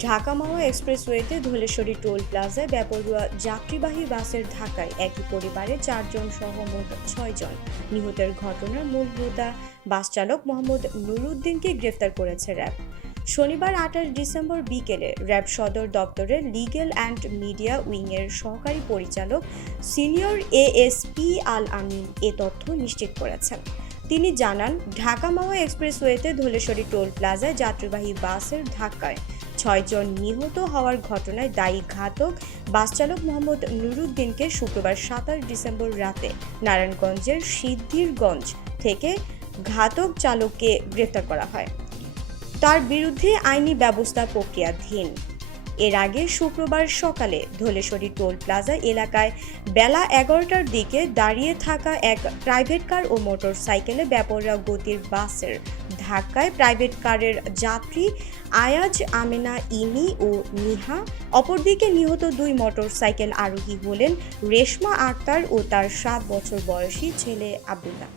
ঢাকা মাওয়া এক্সপ্রেসওয়েতে Dhaleshwari toll প্লাজায় বেপরোয়া যাত্রীবাহী বাসের ধাক্কায় একই পরিবারের 4 জন সহ মোট 6 জন নিহতের ঘটনার মূল হোতা বাস চালক মোহাম্মদ নুরুদ্দিনকে গ্রেফতার করেছে র্যাব। শনিবার 28 ডিসেম্বর বিকেলে র্যাব সদর দপ্তরের লিগ্যাল অ্যান্ড মিডিয়া উইংয়ের সহকারী পরিচালক সিনিয়র এএসপি আল আমিন এ তথ্য নিশ্চিত করেছেন। তিনি জানান, ঢাকা মাওয়া এক্সপ্রেসওয়েতে ধলেশ্বরী টোল প্লাজায় যাত্রীবাহী বাসের ধাক্কায় 6 জন নিহত হওয়ার ঘটনায় দায়ী ঘাতক বাস চালক মোহাম্মদ নুরুদ্দিনকে শুক্রবার 27 ডিসেম্বর রাতে নারায়ণগঞ্জের সিদ্ধিরগঞ্জ থেকে ঘাতক চালককে গ্রেফতার করা হয়। তার বিরুদ্ধে আইনি ব্যবস্থা প্রক্রিয়াধীন। এর আগে শুক্রবার সকালে ধলেশ্বরী টোল প্লাজা এলাকায় বেলা 11টার দিকে দাঁড়িয়ে থাকা এক প্রাইভেট কার ও মোটর সাইকেলে বেপরোয়া গতির বাসের ধাক্কায় প্রাইভেট কারের যাত্রী আয়াজ আমেনা ইনি ও নিহা, অপরদিকে নিহত 2 মোটর সাইকেল আরোহী হলেন রেশমা আক্তার ও তার 7 বছর বয়সী ছেলে আব্দুল্লাহ।